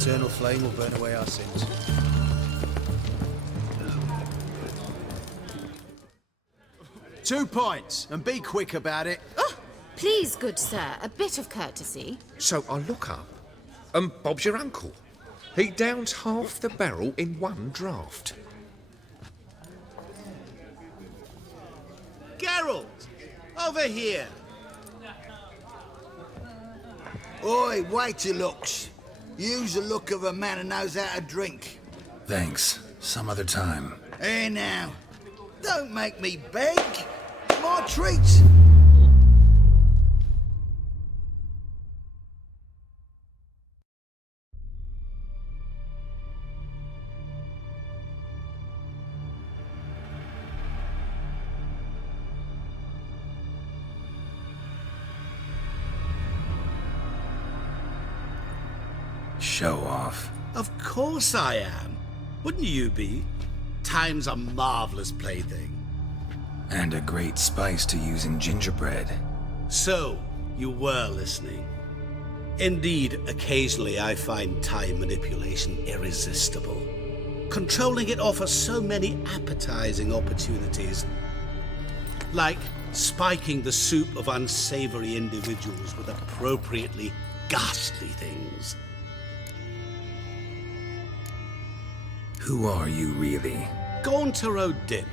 eternal flame will burn away our sins. Two points, and be quick about it. Oh, please, good sir, a bit of courtesy. So I look up, and Bob's your uncle. He downs half the barrel in one draught. Geralt! Over here! Oi, wait your looks. Use the look of a man who knows how to drink. Thanks. Some other time. Here now. Don't make me beg. My treat. Show off. Of course I am. Wouldn't you be? Time's a marvelous plaything. And a great spice to use in gingerbread. So, you were listening. Indeed, occasionally I find time manipulation irresistible. Controlling it offers so many appetizing opportunities. Like spiking the soup of unsavory individuals with appropriately ghastly things. Who are you, really? Gaunter dimm,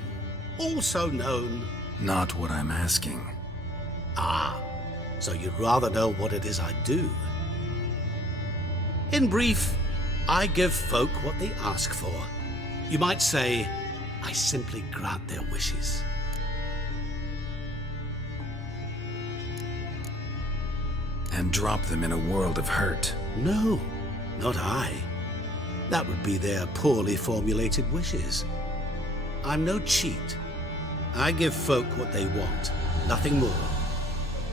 also known... Not what I'm asking. Ah, so you'd rather know what it is I do. In brief, I give folk what they ask for. You might say, I simply grant their wishes. And drop them in a world of hurt. No, not I. That would be their poorly formulated wishes. I'm no cheat. I give folk what they want, nothing more.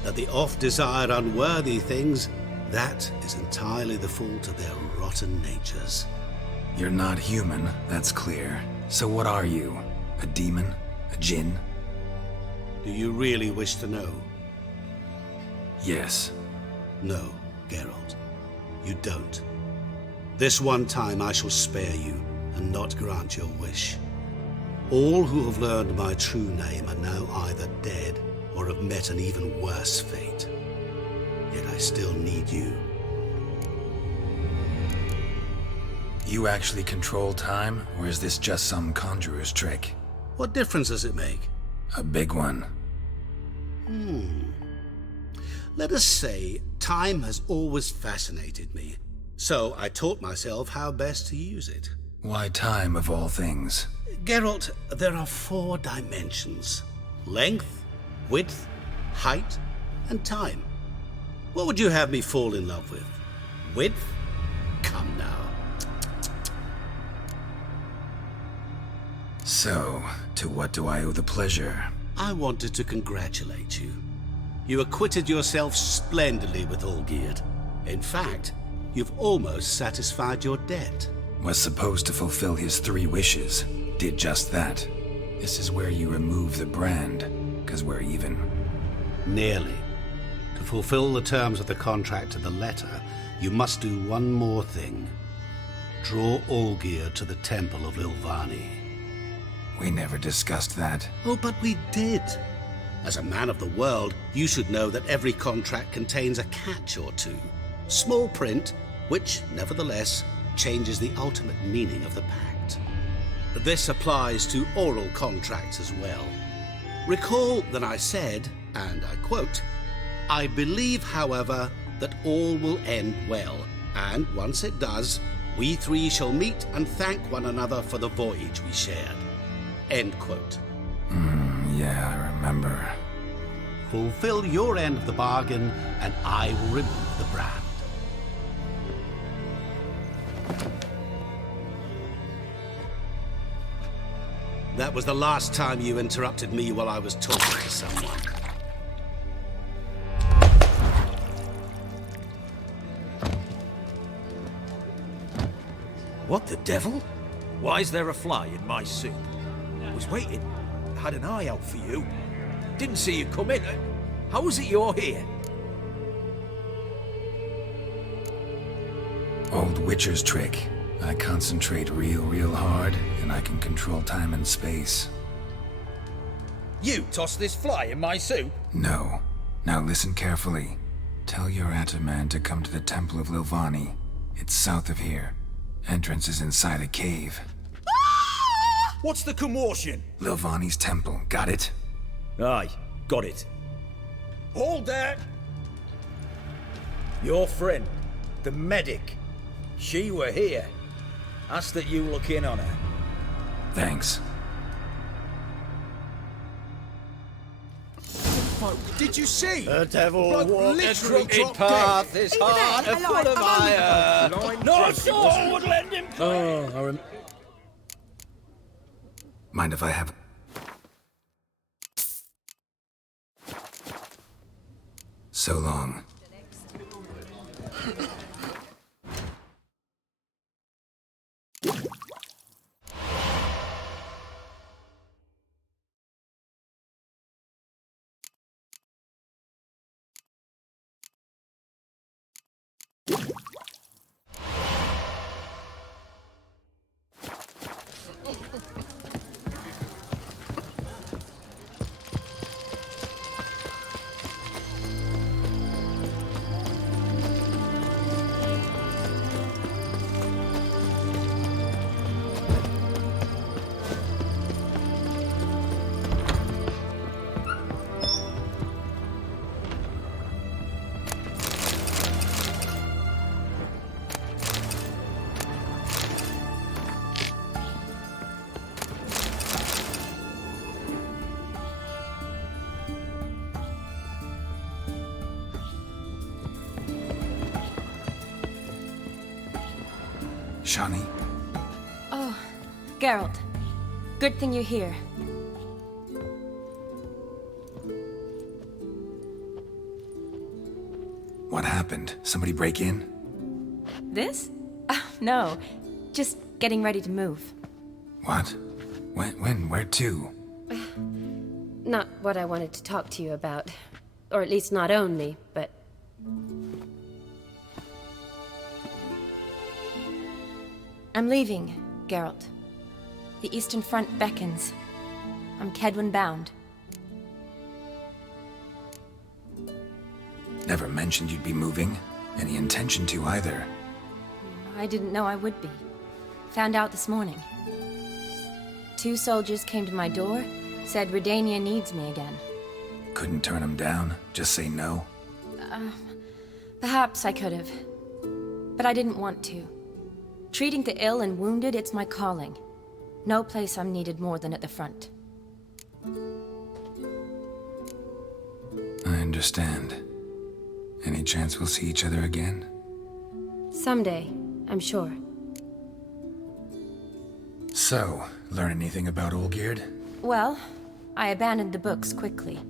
That they oft desire unworthy things, that is entirely the fault of their rotten natures. You're not human, that's clear. So what are you? A demon? A djinn? Do you really wish to know? Yes. No, Geralt. You don't. This one time I shall spare you, and not grant your wish. All who have learned my true name are now either dead, or have met an even worse fate. Yet I still need you. You actually control time, or is this just some conjurer's trick? What difference does it make? A big one. Let us say, time has always fascinated me. So I taught myself how best to use it. Why time, of all things? Geralt, there are 4 dimensions. Length, width, height, and time. What would you have me fall in love with? Width? Come now. So, to what do I owe the pleasure? I wanted to congratulate you. You acquitted yourself splendidly with Olgierd. In fact, you've almost satisfied your debt. Was supposed to fulfill his 3 wishes. Did just that. This is where you remove the brand, 'cause we're even. Nearly. To fulfill the terms of the contract to the letter, you must do one more thing. Draw Olgierd to the Temple of Lilvani. We never discussed that. Oh, but we did. As a man of the world, you should know that every contract contains a catch or two. Small print, which, nevertheless, changes the ultimate meaning of the pact. This applies to oral contracts as well. Recall that I said, and I quote, "I believe, however, that all will end well, and once it does, we 3 shall meet and thank one another for the voyage we shared." End quote. Yeah, I remember. Fulfill your end of the bargain, and I will remove the brand. That was the last time you interrupted me while I was talking to someone. What the devil? Why is there a fly in my soup? Was waiting. Had an eye out for you. Didn't see you come in. How is it you're here? Old Witcher's trick. I concentrate real hard, and I can control time and space. You tossed this fly in my soup? No. Now listen carefully. Tell your Ataman to come to the Temple of Lilvani. It's south of here. Entrance is inside a cave. What's the commotion? Lilvani's temple, got it? Aye, got it. Hold there! Your friend, the medic, she were here. Ask that you look in on her. Thanks. Did you see? The devil Bloke walked a literally crooked dropped path, dead. his heart a full of iron. No soul would lend him to Mind if I have... So long. Shani? Oh, Geralt. Good thing you're here. What happened? Somebody break in? This? No. Just getting ready to move. What? When? Where to? Not what I wanted to talk to you about. Or at least not only, but... I'm leaving, Geralt. The Eastern Front beckons. I'm Kedwin bound. Never mentioned you'd be moving. Any intention to either. I didn't know I would be. Found out this morning. 2 soldiers came to my door, said Redania needs me again. Couldn't turn him down? Just say no? Perhaps I could have. But I didn't want to. Treating the ill and wounded, it's my calling. No place I'm needed more than at the front. I understand. Any chance we'll see each other again? Someday, I'm sure. So, learn anything about Olgierd? Well, I abandoned the books quickly.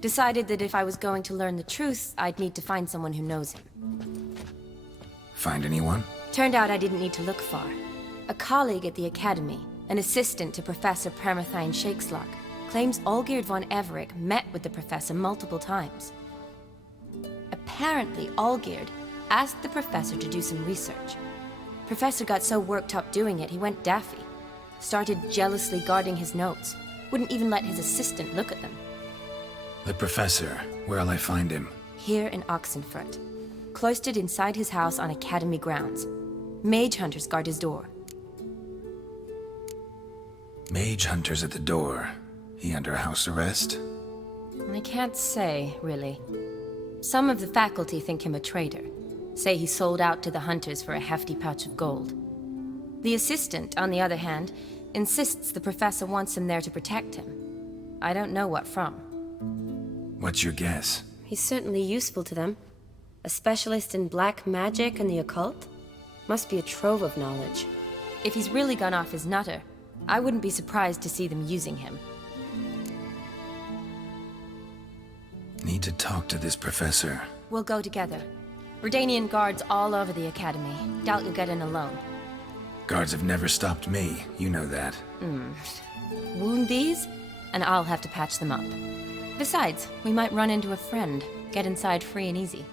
Decided that if I was going to learn the truth, I'd need to find someone who knows him. Find anyone? Turned out I didn't need to look far. A colleague at the Academy, an assistant to Professor Permathine Shakeslok, claims Olgierd von Everec met with the professor multiple times. Apparently, Olgierd asked the professor to do some research. Professor got so worked up doing it, he went daffy. Started jealously guarding his notes. Wouldn't even let his assistant look at them. The professor. Where'll I find him? Here in Oxenfurt. Cloistered inside his house on Academy grounds. Mage hunters guard his door. Mage hunters at the door. He under house arrest? I can't say, really. Some of the faculty think him a traitor. Say he sold out to the hunters for a hefty pouch of gold. The assistant, on the other hand, insists the professor wants him there to protect him. I don't know what from. What's your guess? He's certainly useful to them. A specialist in black magic and the occult? Must be a trove of knowledge. If he's really gone off his nutter, I wouldn't be surprised to see them using him. Need to talk to this professor. We'll go together. Redanian guards all over the Academy. Doubt you'll get in alone. Guards have never stopped me, you know that. Wound these, and I'll have to patch them up. Besides, we might run into a friend. Get inside free and easy.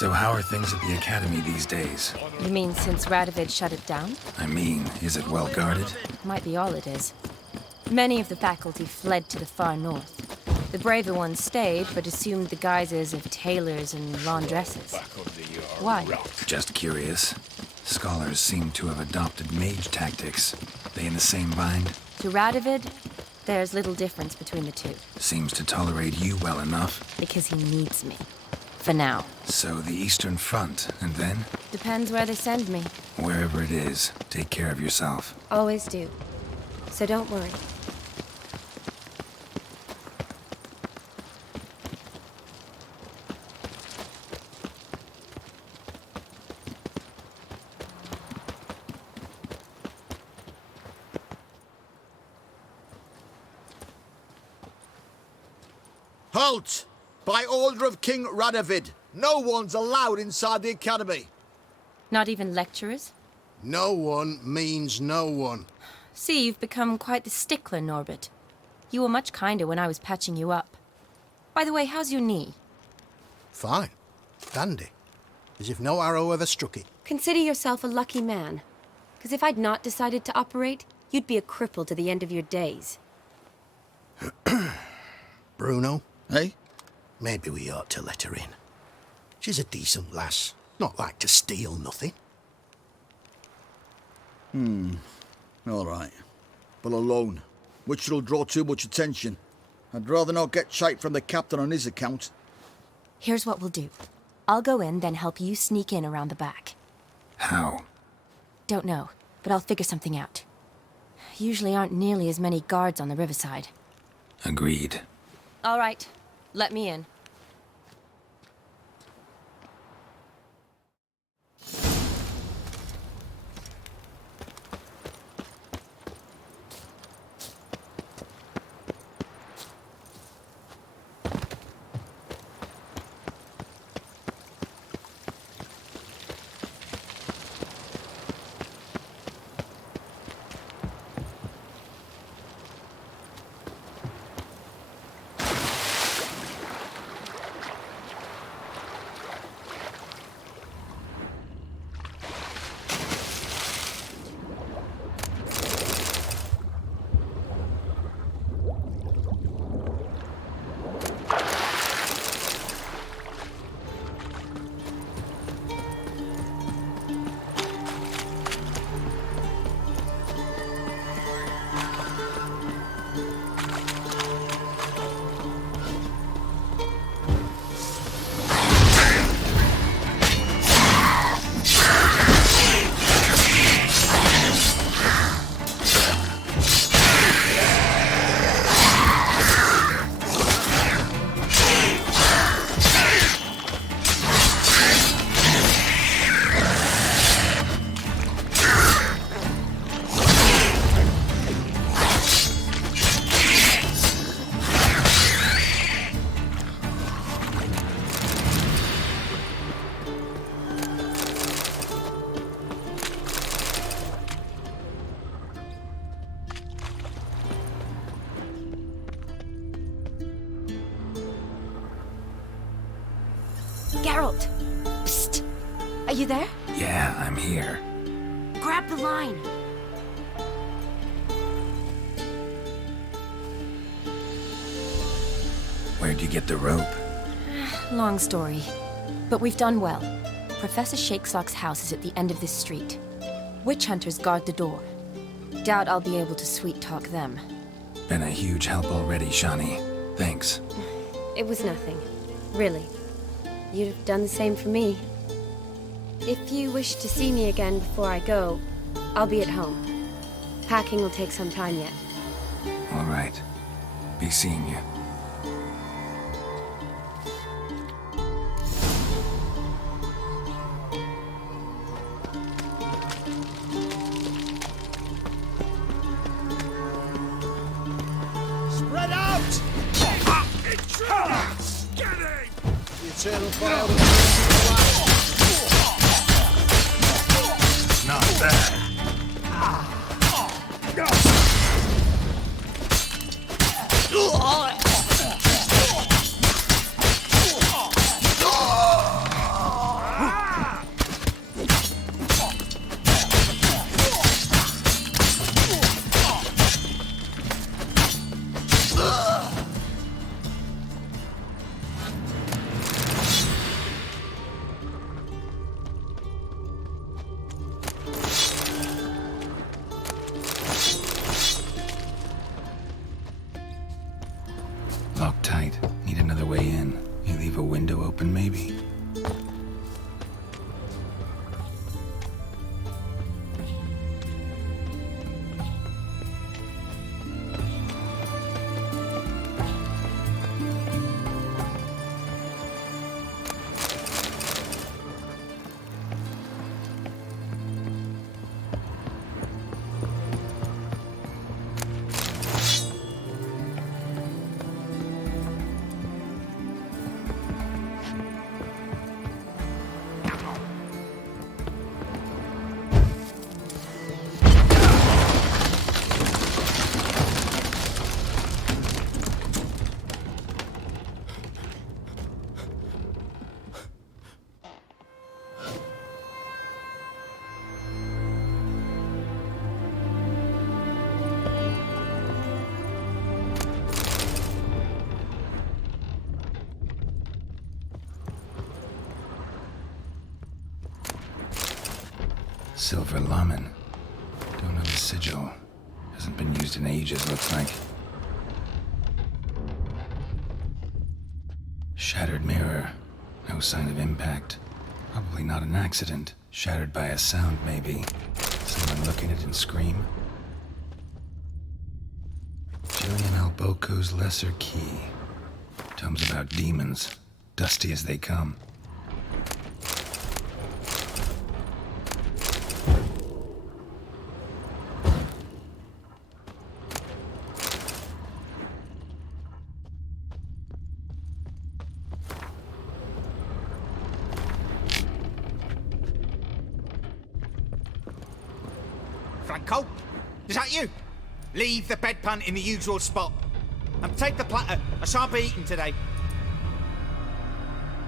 So how are things at the Academy these days? You mean since Radovid shut it down? I mean, is it well guarded? Might be all it is. Many of the faculty fled to the far north. The braver ones stayed, but assumed the guises of tailors and laundresses. Why? Just curious. Scholars seem to have adopted mage tactics. They in the same bind? To Radovid, there's little difference between the two. Seems to tolerate you well enough. Because he needs me. For now. So the Eastern Front, and then? Depends where they send me. Wherever it is, take care of yourself. Always do. So don't worry. Halt! By order of King Radovid, no one's allowed inside the Academy. Not even lecturers? No one means no one. See, you've become quite the stickler, Norbert. You were much kinder when I was patching you up. By the way, how's your knee? Fine. Dandy. As if no arrow ever struck it. Consider yourself a lucky man. Because if I'd not decided to operate, you'd be a cripple to the end of your days. Bruno, Eh? maybe we ought to let her in. She's a decent lass. Not like to steal nothing. All right. But alone, which will draw too much attention. I'd rather not get shite from the captain on his account. Here's what we'll do. I'll go in, then help you sneak in around the back. How? Don't know, but I'll figure something out. Usually aren't nearly as many guards on the riverside. Agreed. All right, let me in. Geralt! Psst! Are you there? Yeah, I'm here. Grab the line! Where'd you get the rope? Long story. But we've done well. Professor Shakesock's house is at the end of this street. Witch hunters guard the door. Doubt I'll be able to sweet-talk them. Been a huge help already, Shani. Thanks. It was nothing. Really. You'd have done the same for me. If you wish to see me again before I go, I'll be at home. Packing will take some time yet. All right. Be seeing you. Spread out! Get him! The eternal fire will Not bad. Locked tight. Need another way in. You leave a window open, maybe? Silver Laman. Don't know the sigil. Hasn't been used in ages, looks like. Shattered mirror. No sign of impact. Probably not an accident. Shattered by a sound, maybe. Someone look at it and scream. Julian Alboco's Lesser Key. Tomes about demons. Dusty as they come. Franco? Is that you? Leave the bedpan in the usual spot. And take the platter. I shan't be eating today.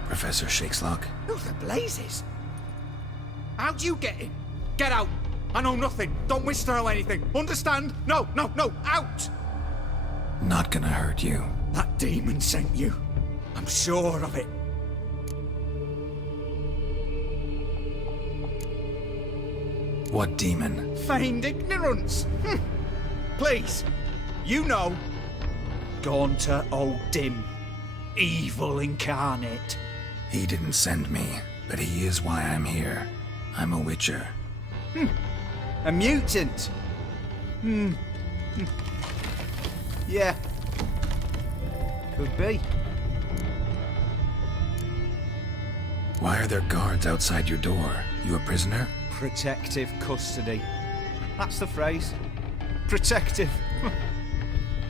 Professor Shakeslock? Who the blazes? How'd you get in? Get out. I know nothing. Don't wish to know anything. Understand? No, no, no. Out! Not gonna hurt you. That demon sent you. I'm sure of it. What demon? Feigned ignorance. Please, you know. Gaunter, dimm. Evil incarnate. He didn't send me, but he is why I'm here. I'm a witcher. A mutant. Yeah. Could be. Why are there guards outside your door? You a prisoner? Protective custody. That's the phrase. Protective.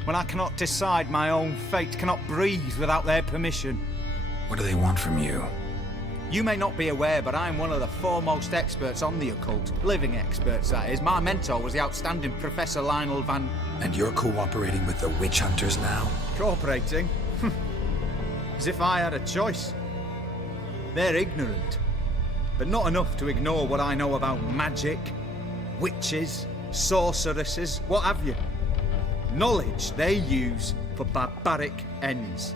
When I cannot decide my own fate, cannot breathe without their permission. What do they want from you? You may not be aware, but I'm one of the foremost experts on the occult. Living experts, that is. My mentor was the outstanding Professor Lionel Van... And you're cooperating with the witch hunters now? Cooperating? As if I had a choice. They're ignorant. But not enough to ignore what I know about magic, witches, sorceresses, what have you. Knowledge they use for barbaric ends.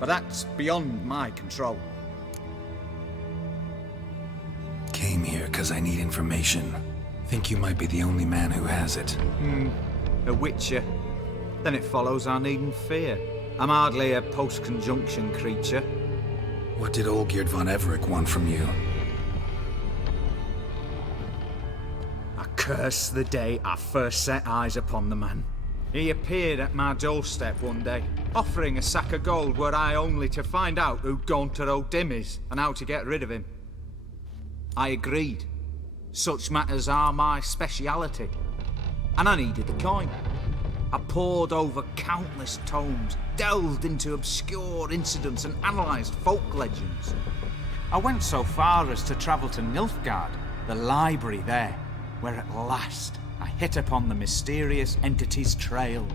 But that's beyond my control. Came here because I need information. Think you might be the only man who has it. A witcher. Then it follows I needn't fear. I'm hardly a post-conjunction creature. What did Olgierd von Everec want from you? I curse the day I first set eyes upon the man. He appeared at my doorstep one day, offering a sack of gold were I only to find out who Gaunter dimm is and how to get rid of him. I agreed. Such matters are my speciality. And I needed the coin. I pored over countless tomes, delved into obscure incidents and analysed folk legends. I went so far as to travel to Nilfgaard, the library there, where at last I hit upon the mysterious entity's trail.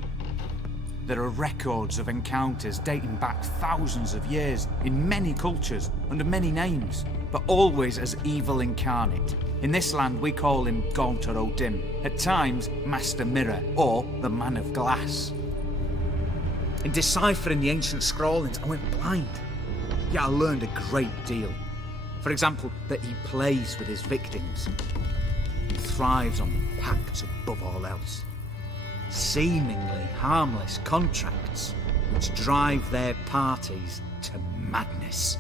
There are records of encounters dating back thousands of years in many cultures under many names, but always as evil incarnate. In this land we call him Gaunter dimm, at times Master Mirror or the Man of Glass. In deciphering the ancient scrawlings I went blind, yet I learned a great deal. For example, that he plays with his victims. He thrives on the pact above all else. Seemingly harmless contracts, which drive their parties to madness.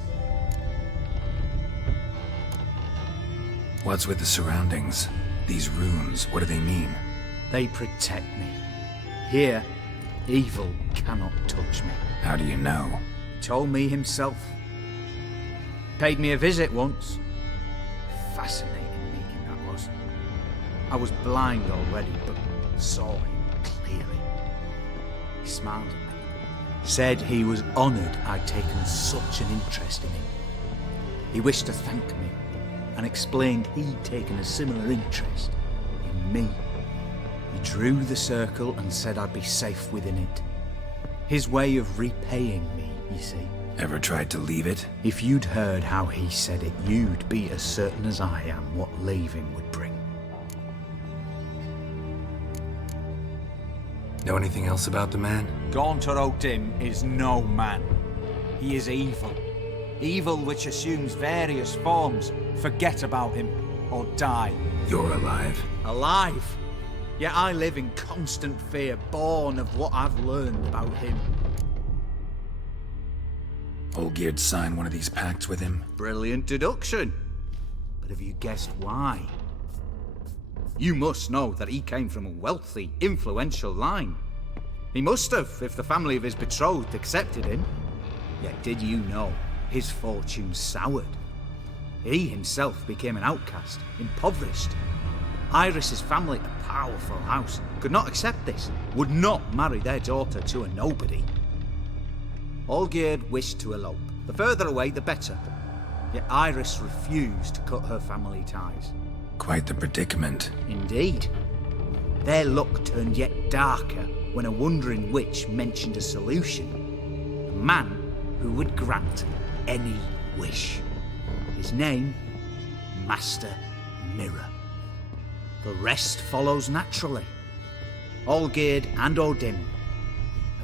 What's with the surroundings? These runes, what do they mean? They protect me. Here, evil cannot touch me. How do you know? He told me himself. Paid me a visit once. Fascinating meeting that was. I was blind already, but saw him clearly. He smiled at me. Said he was honoured I'd taken such an interest in him. He wished to thank me, and explained he'd taken a similar interest in me. He drew the circle and said I'd be safe within it. His way of repaying me, you see. Ever tried to leave it? If you'd heard how he said it, you'd be as certain as I am what leaving would bring. Know anything else about the man? Gaunter Dimm is no man. He is evil. Evil which assumes various forms. Forget about him, or die. You're alive. Alive? Yet I live in constant fear, born of what I've learned about him. Olgierd signed one of these pacts with him? Brilliant deduction. But have you guessed why? You must know that he came from a wealthy, influential line. He must have, if the family of his betrothed accepted him. Yet did you know his fortune soured? He himself became an outcast, impoverished. Iris's family, a powerful house, could not accept this, would not marry their daughter to a nobody. Olgierd wished to elope. The further away, the better. Yet Iris refused to cut her family ties. Quite the predicament. Indeed. Their luck turned yet darker when a wandering witch mentioned a solution. A man who would grant any wish. His name, Master Mirror. The rest follows naturally. Olgierd and Dimm,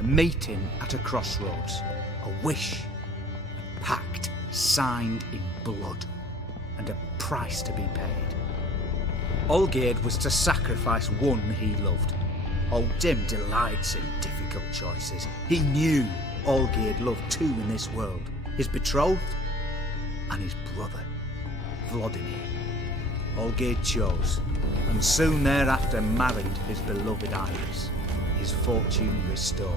a meeting at a crossroads, a wish, a pact signed in blood, and a price to be paid. Olgierd was to sacrifice one he loved. Dimm delights in difficult choices. He knew Olgierd loved two in this world, his betrothed and his brother, Vladimir. Olgierd chose, and soon thereafter married his beloved Iris, his fortune restored.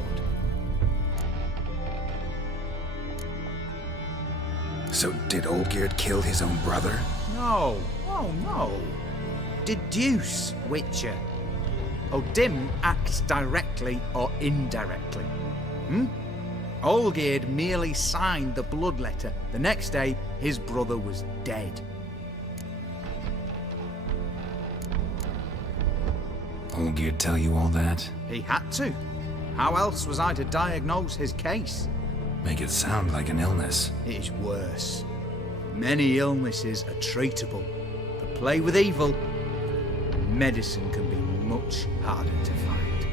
So did Olgierd kill his own brother? No, oh no. Deduce, Witcher. Dimm acts directly or indirectly. Olgierd merely signed the blood letter. The next day, his brother was dead. Olgierd tell you all that? He had to. How else was I to diagnose his case? Make it sound like an illness. It is worse. Many illnesses are treatable, but play with evil, medicine can be much harder to find.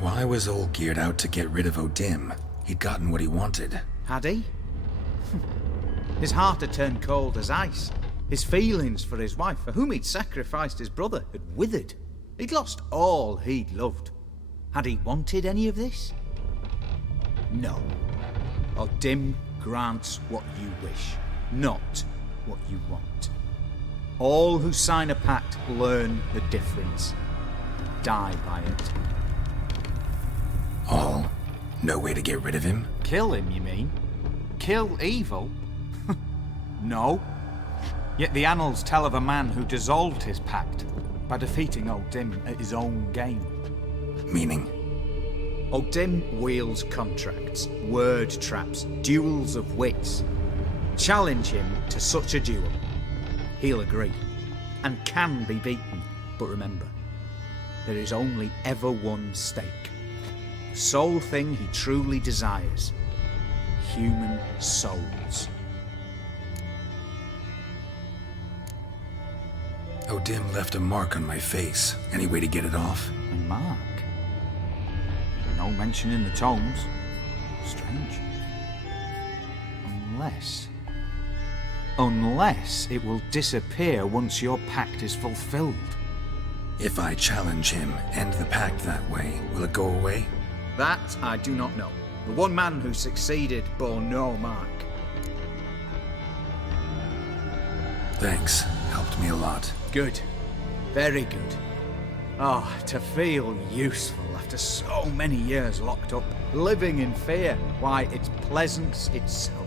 Why was Olgierd out to get rid of Dimm? He'd gotten what he wanted. Had he? His heart had turned cold as ice. His feelings for his wife, for whom he'd sacrificed his brother, had withered. He'd lost all he'd loved. Had he wanted any of this? No. Dimm grants what you wish, not what you want. All who sign a pact learn the difference, die by it. All? No way to get rid of him? Kill him, you mean? Kill evil? No. Yet the annals tell of a man who dissolved his pact by defeating Dimm at his own game. Meaning? Dimm wields contracts, word traps, duels of wits. Challenge him to such a duel. He'll agree, and can be beaten. But remember, there is only ever one stake. The sole thing he truly desires. Human souls. Dimm left a mark on my face. Any way to get it off? A mark? No mention in the tomes. Strange. Unless it will disappear once your pact is fulfilled. If I challenge him, end the pact that way, will it go away? That I do not know. The one man who succeeded bore no mark. Thanks. Helped me a lot. Good. Very good. Oh, to feel useful after so many years locked up, living in fear. Why, it's pleasance itself.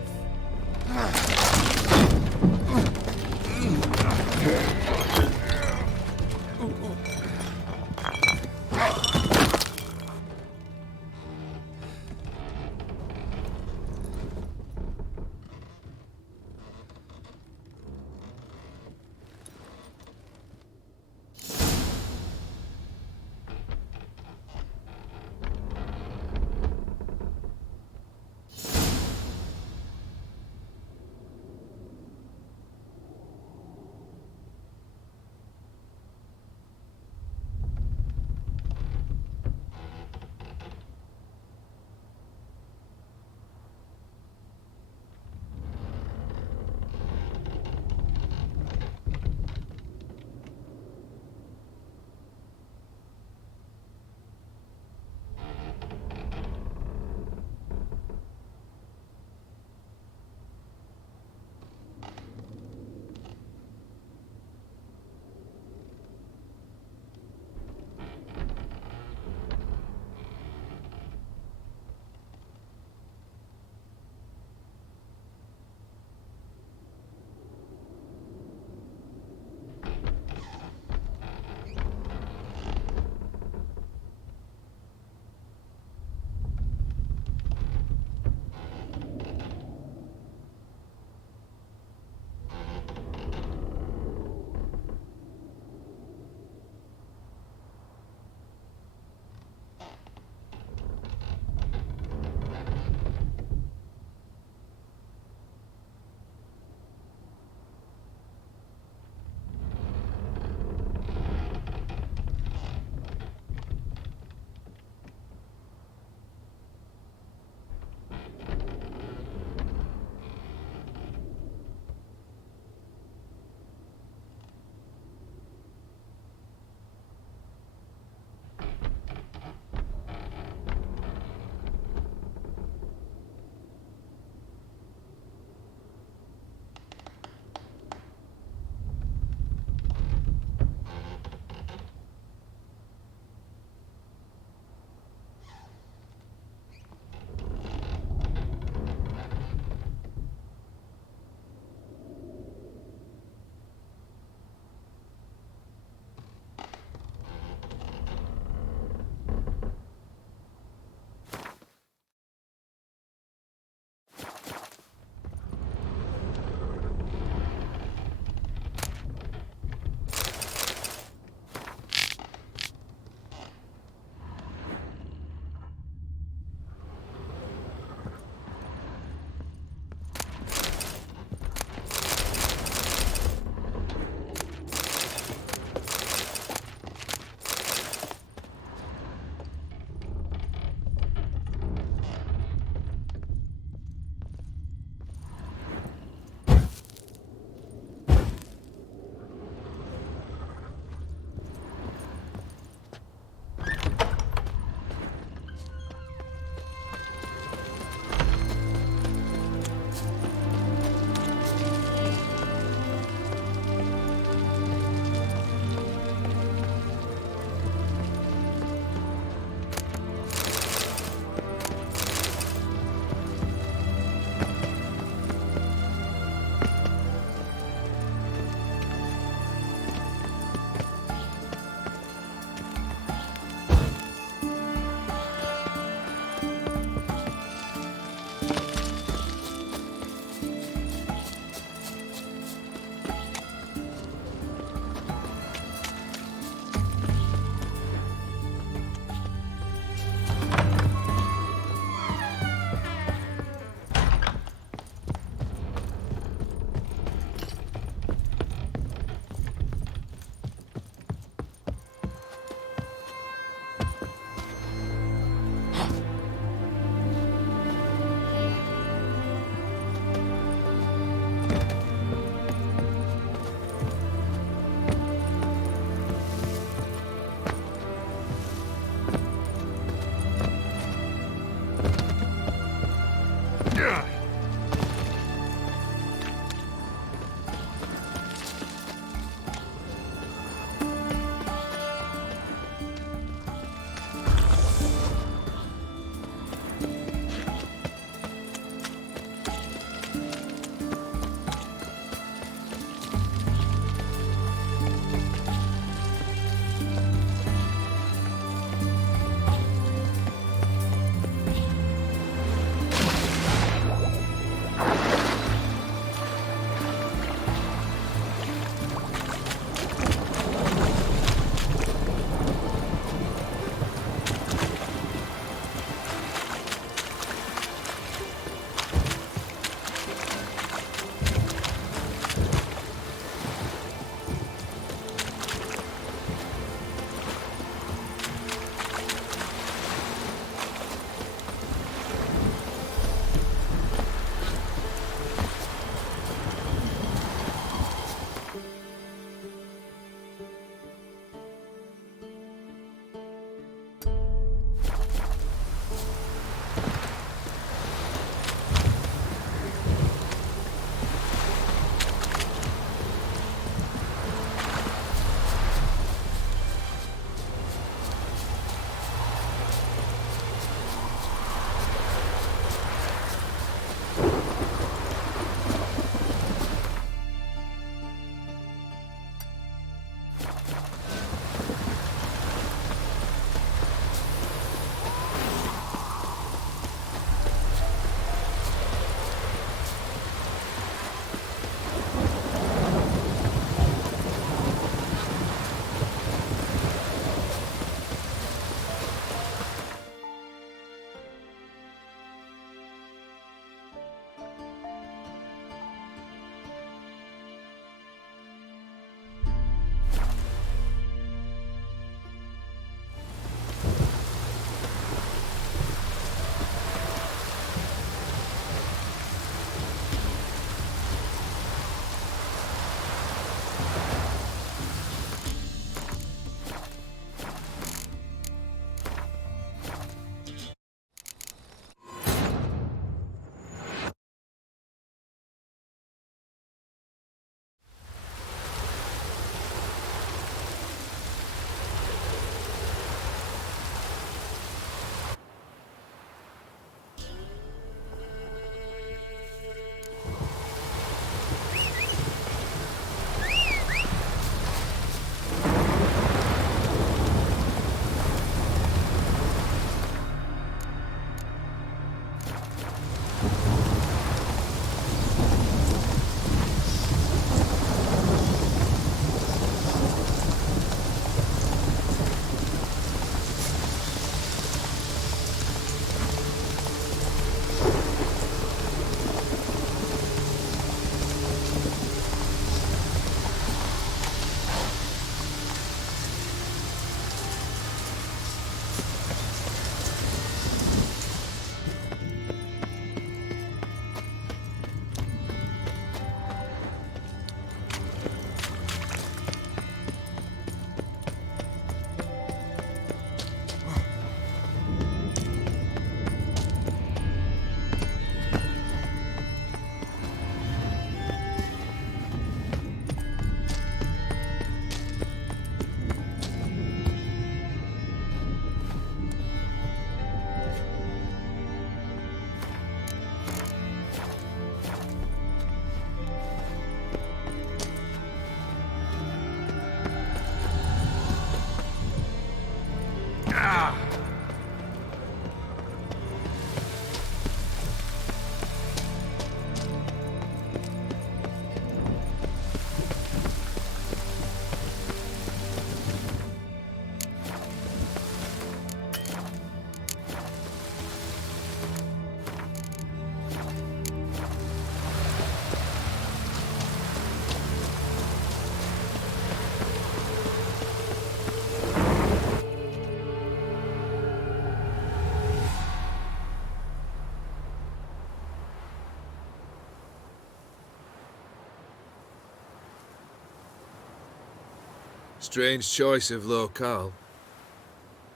Strange choice of locale.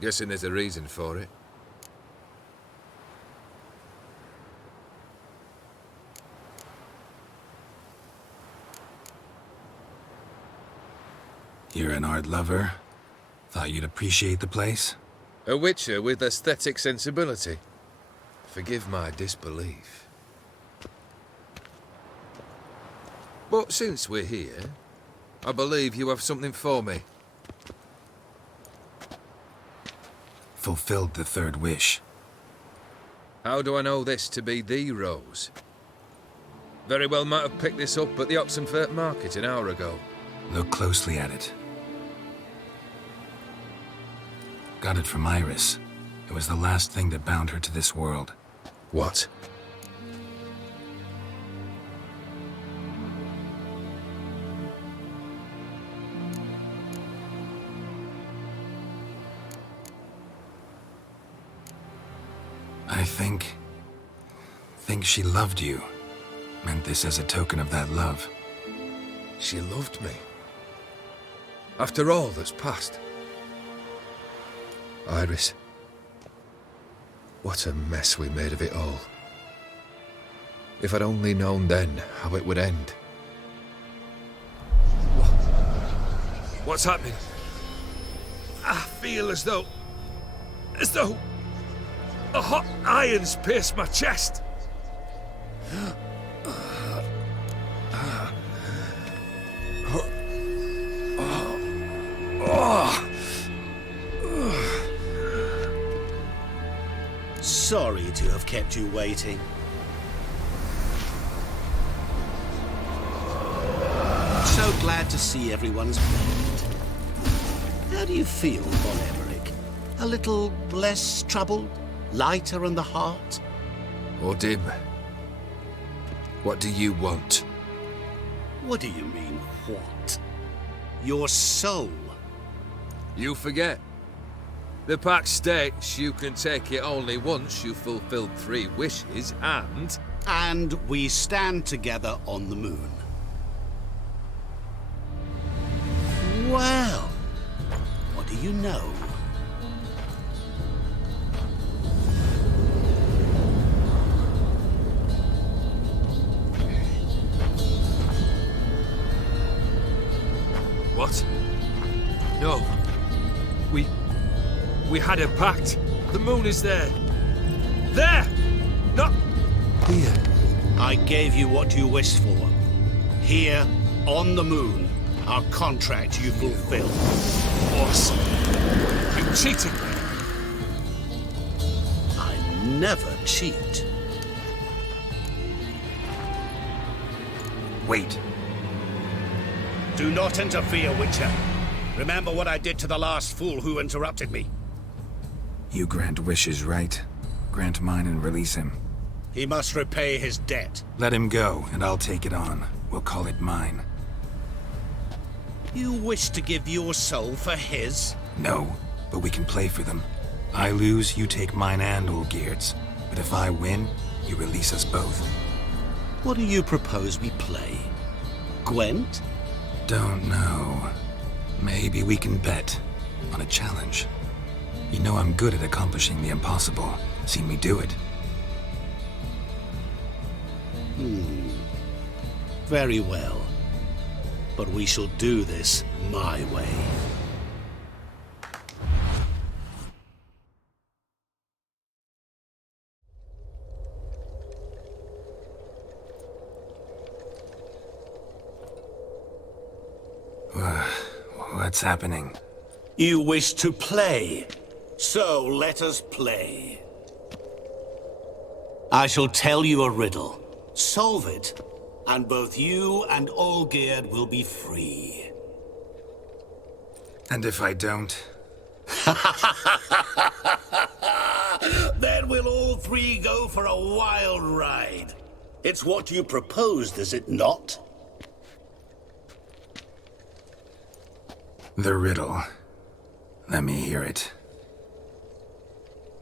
Guessing there's a reason for it. You're an art lover? Thought you'd appreciate the place? A witcher with aesthetic sensibility. Forgive my disbelief. But since we're here, I believe you have something for me. Fulfilled the third wish. How do I know this to be the rose? Very well might have picked this up at the Oxenfurt market an hour ago. Look closely at it. Got it from Iris. It was the last thing that bound her to this world. What? I think she loved you. Meant this as a token of that love. She loved me. After all that's passed. Iris. What a mess we made of it all. If I'd only known then how it would end. What's happening? I feel as though a hot iron's pierced my chest. Sorry to have kept you waiting. So glad to see everyone's made. How do you feel, Von Emmerich? A little less troubled? Lighter in the heart? Or Dimm? What do you want? What do you mean, what? Your soul. You forget. The pact states you can take it only once you've fulfilled 3 wishes, and... And we stand together on the moon. Well, what do you know? What? No. We had a pact. The moon is there. There! Not here. I gave you what you wished for. Here, on the moon, our contract you fulfilled. Awesome. You cheated me. I never cheat. Wait. Do not interfere, Witcher. Remember what I did to the last fool who interrupted me. You grant wishes, right? Grant mine and release him. He must repay his debt. Let him go, and I'll take it on. We'll call it mine. You wish to give your soul for his? No, but we can play for them. I lose, you take mine and Olgierd's. But if I win, you release us both. What do you propose we play? Gwent? Don't know. Maybe we can bet on a challenge. You know I'm good at accomplishing the impossible. Seen me do it. Very well. But we shall do this my way. What's happening? You wish to play? So let us play. I shall tell you a riddle. Solve it, and both you and Olgierd will be free. And if I don't? Then we'll all three go for a wild ride. It's what you proposed, is it not? The riddle. Let me hear it.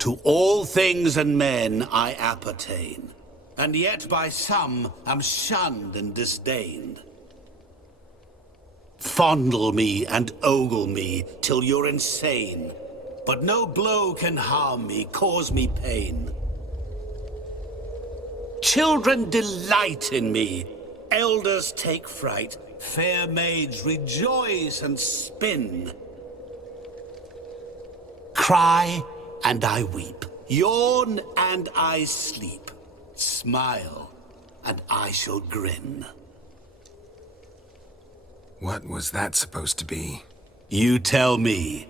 To all things and men I appertain, and yet by some am shunned and disdained. Fondle me and ogle me till you're insane, but no blow can harm me, cause me pain. Children delight in me, elders take fright, fair maids rejoice and spin. Cry and I weep, yawn and I sleep, smile and I shall grin. What was that supposed to be? You tell me,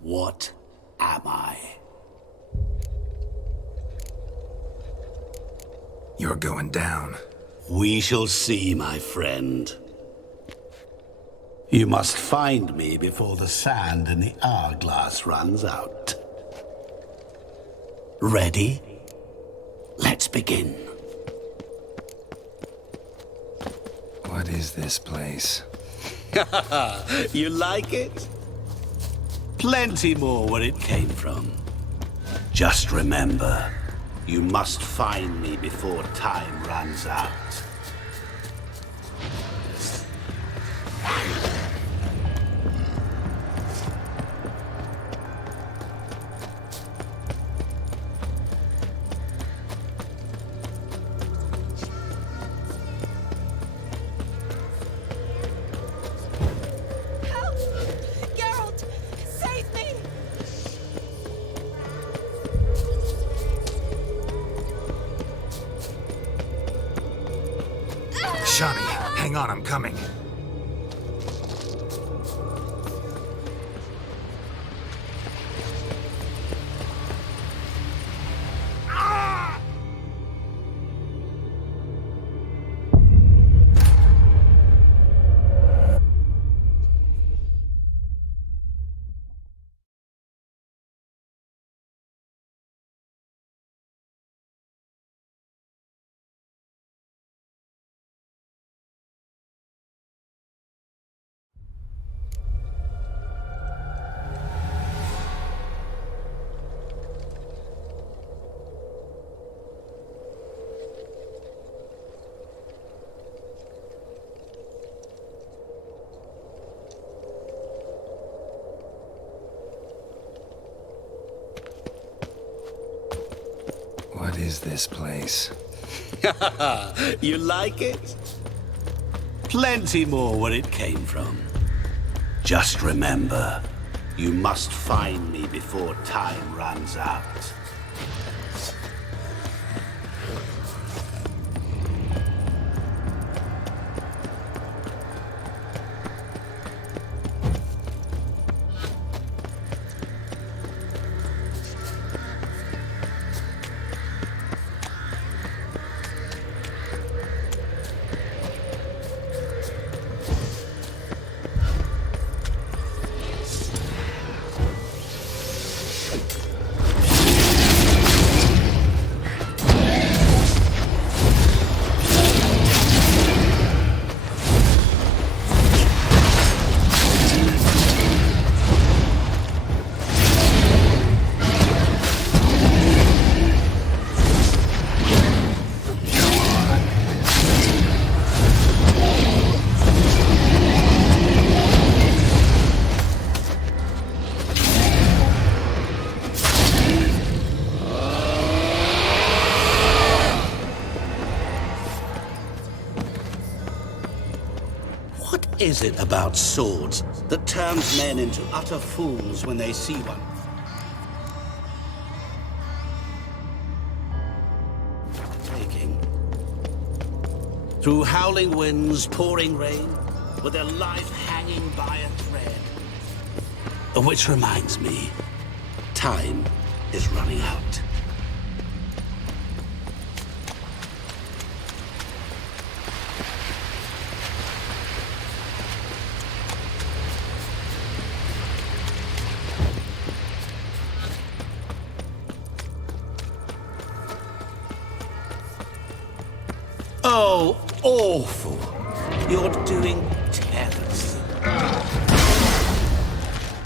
what am I? You're going down. We shall see, my friend. You must find me before the sand in the hourglass runs out. Ready? Let's begin. What is this place? You like it? Plenty more where it came from. Just remember, you must find me before time runs out. Shani, hang on, I'm coming. What is this place? You like it? Plenty more where it came from. Just remember, you must find me before time runs out. What is it about swords that turns men into utter fools when they see one? Taking. Through howling winds, pouring rain, with their life hanging by a thread. Which reminds me, Time is running out. Oh, awful. You're doing terribly.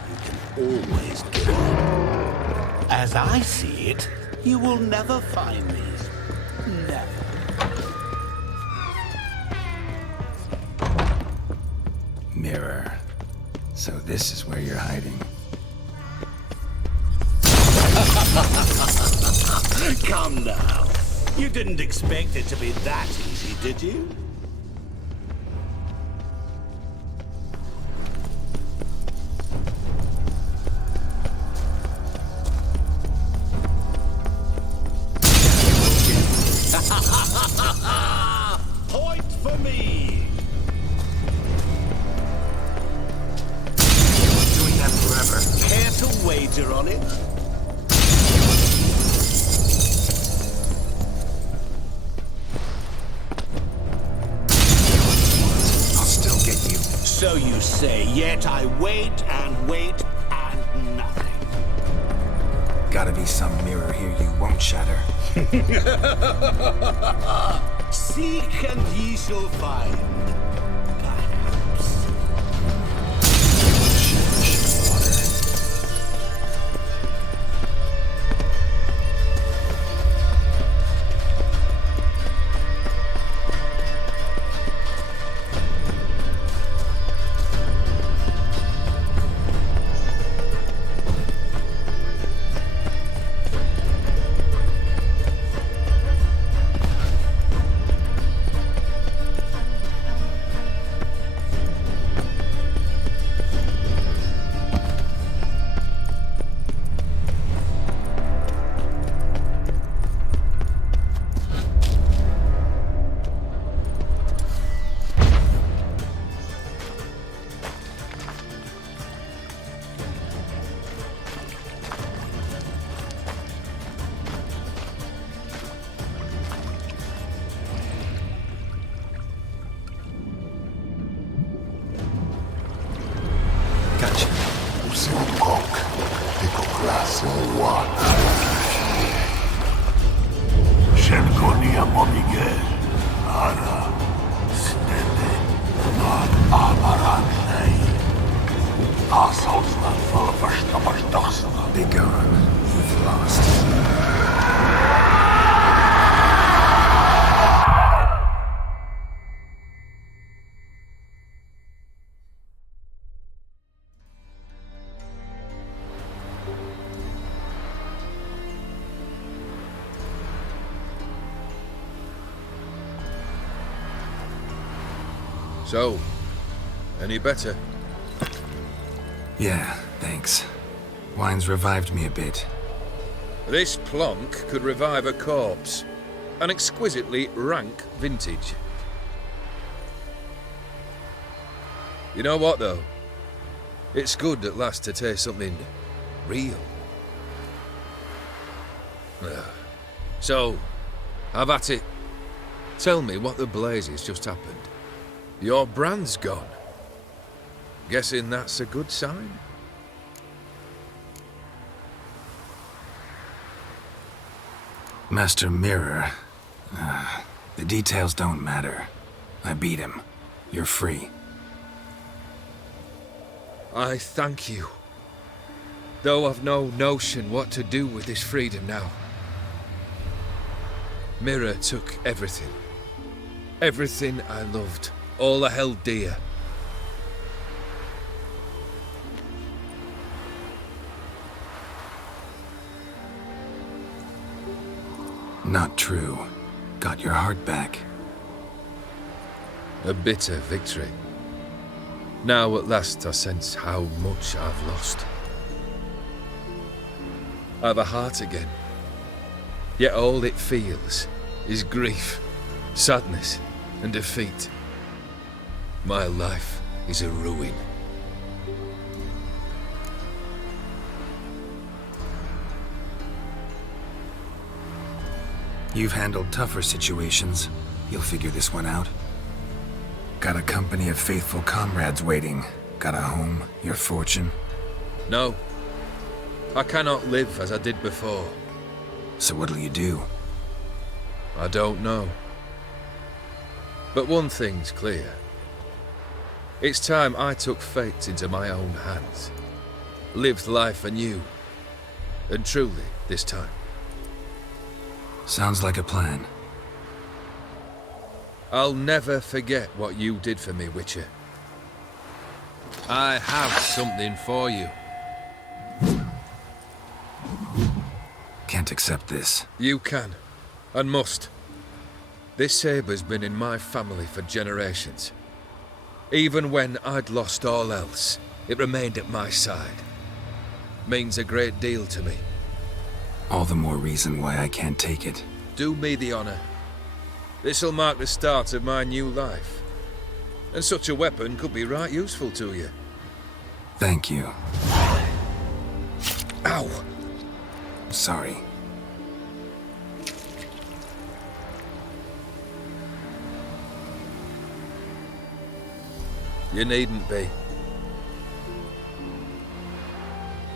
You can always give up. As I see it, you will never find me. Never. Mirror. So this is where you're hiding. Come now. You didn't expect it to be that easy, did you? Point for me! Doing that forever. Care to wager on it? So you say, yet I wait and wait and nothing. Gotta be some mirror here you won't shatter. Seek and ye shall find. Perhaps. Be gone. You've lost. So, any better? Yeah, thanks. Wine's revived me a bit. This plonk could revive a corpse. An exquisitely rank vintage. You know what, though? It's good at last to taste something real. So, have at it. Tell me what the blazes just happened. Your brand's gone. Guessing that's a good sign? Master Mirror. The details don't matter. I beat him. You're free. I thank you. Though I've no notion what to do with this freedom now. Mirror took everything. Everything I loved. All I held dear. Not true. Got your heart back. A bitter victory. Now at last I sense how much I've lost. I've a heart again. Yet all it feels is grief, sadness, and defeat. My life is a ruin. You've handled tougher situations. You'll figure this one out. Got a company of faithful comrades waiting. Got a home, your fortune. No. I cannot live as I did before. So what'll you do? I don't know. But one thing's clear. It's time I took fate into my own hands. Lived life anew. And truly, this time. Sounds like a plan. I'll never forget what you did for me, Witcher. I have something for you. Can't accept this. You can, and must. This sabre's been in my family for generations. Even when I'd lost all else, it remained at my side. Means a great deal to me. All the more reason why I can't take it. Do me the honor. This'll mark the start of my new life. And such a weapon could be right useful to you. Thank you. Ow! Sorry. You needn't be.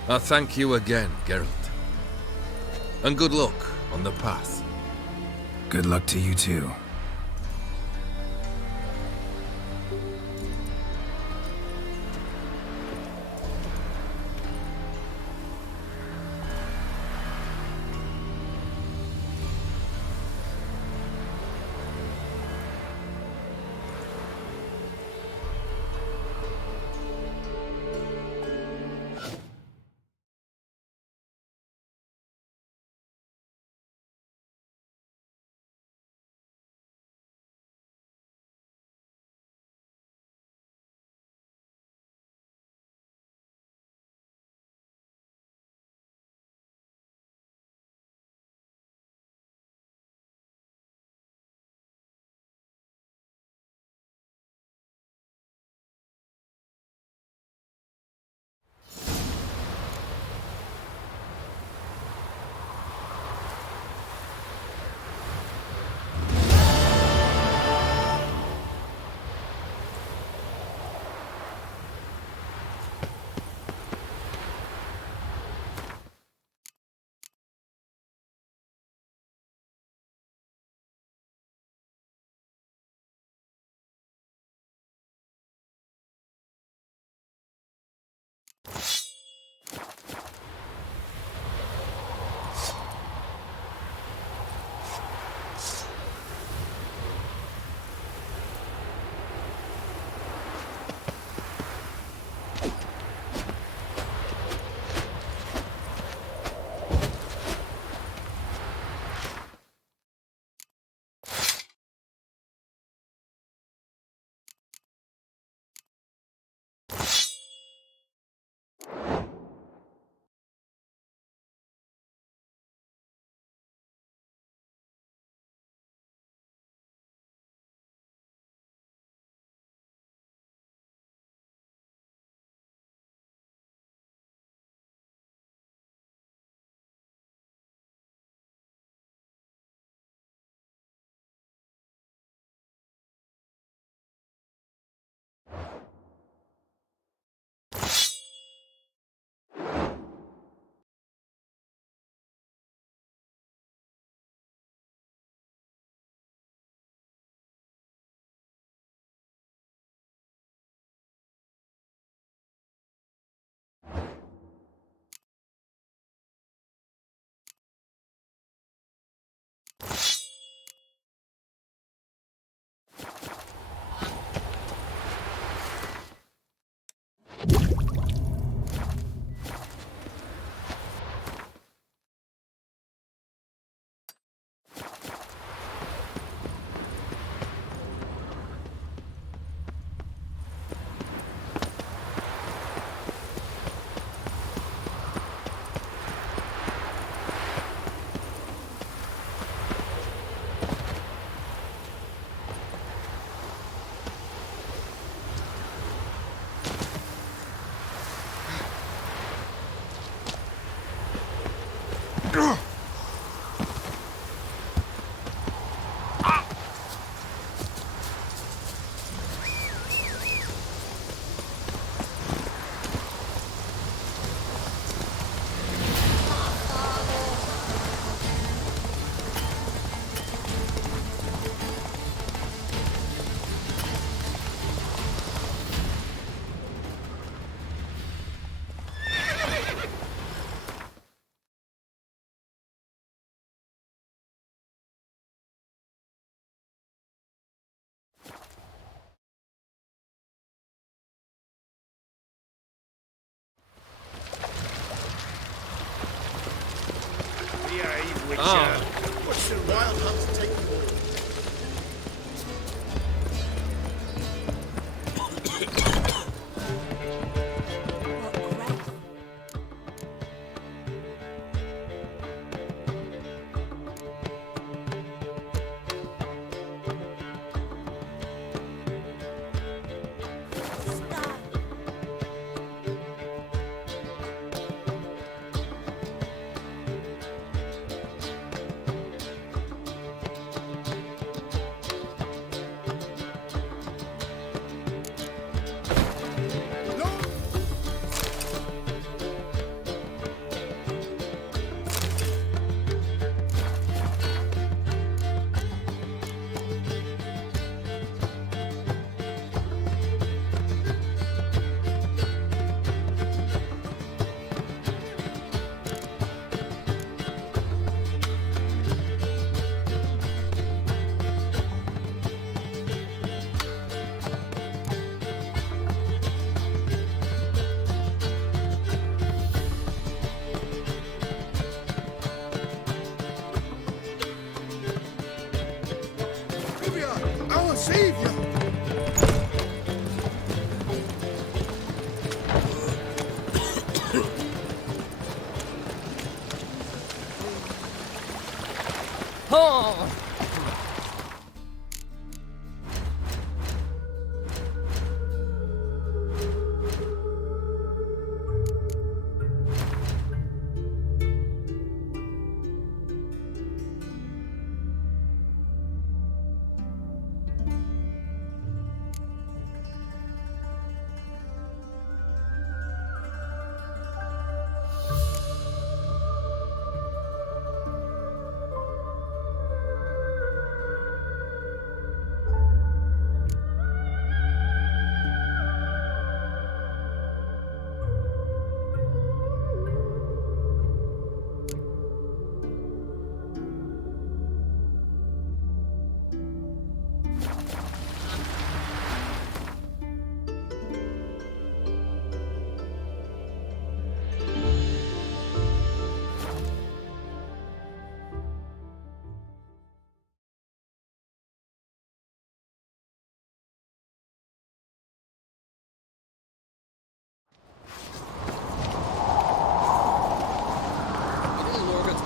I thank you again, Geralt. And good luck on the path. Good luck to you too. behave, Witcher. Ah. What's the wild hunt take you all? I will save you. Oh!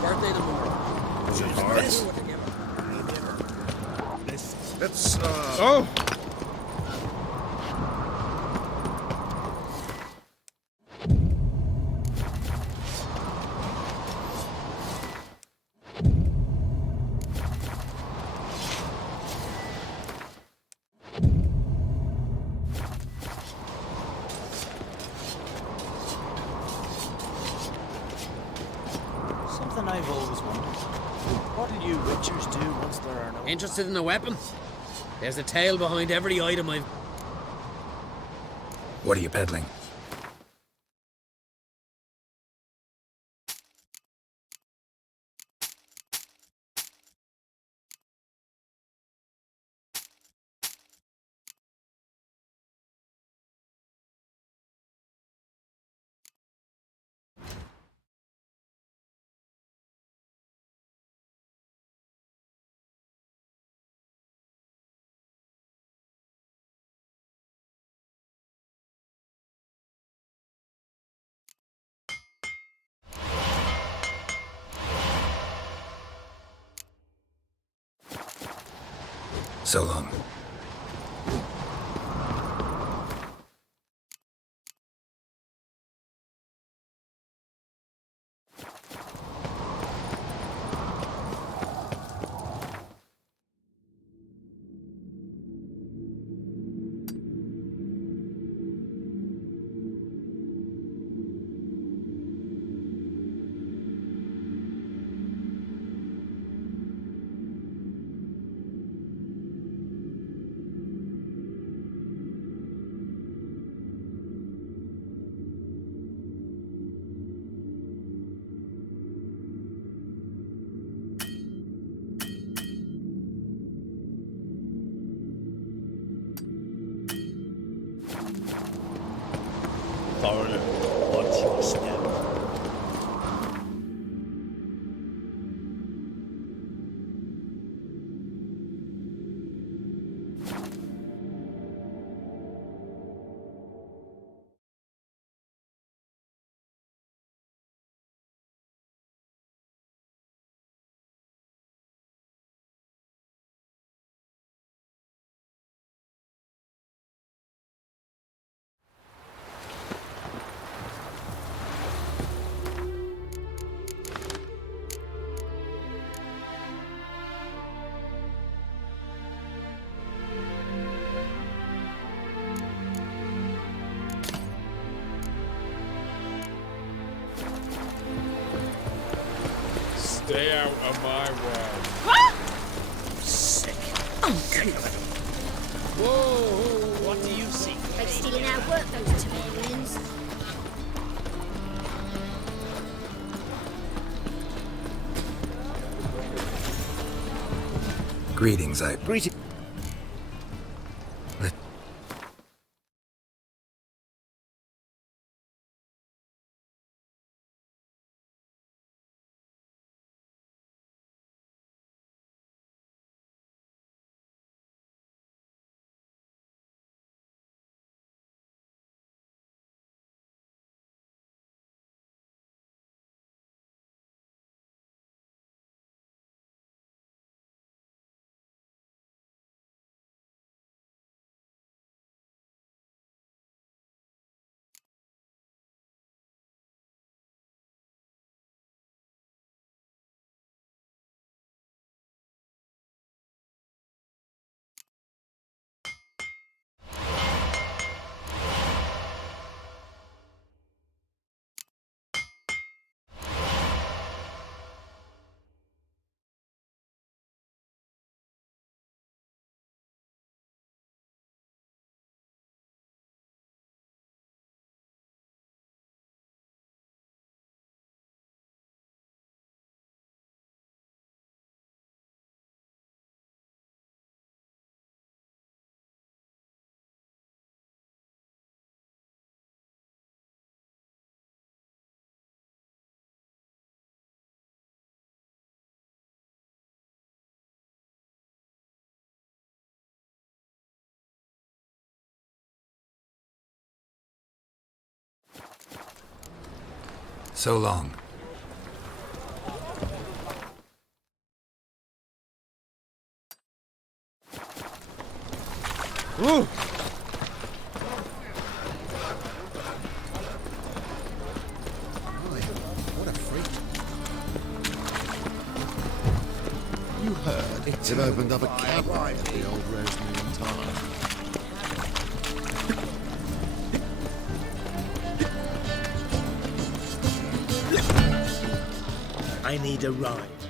Birthday tomorrow. Is it hard? Let's, Oh! Something I've always wondered. What'll you witchers do once there are no... Interested in a weapon? There's a tale behind every item I've... What are you peddling? So long. Stay out of my way. Sick. Whoa! What do you see? They're stealing our work, those Temerians. Greetings, Greeting. So long. Ooh! What a freak. You heard? It opened up a cab at the old Rosemary in time. I need a ride.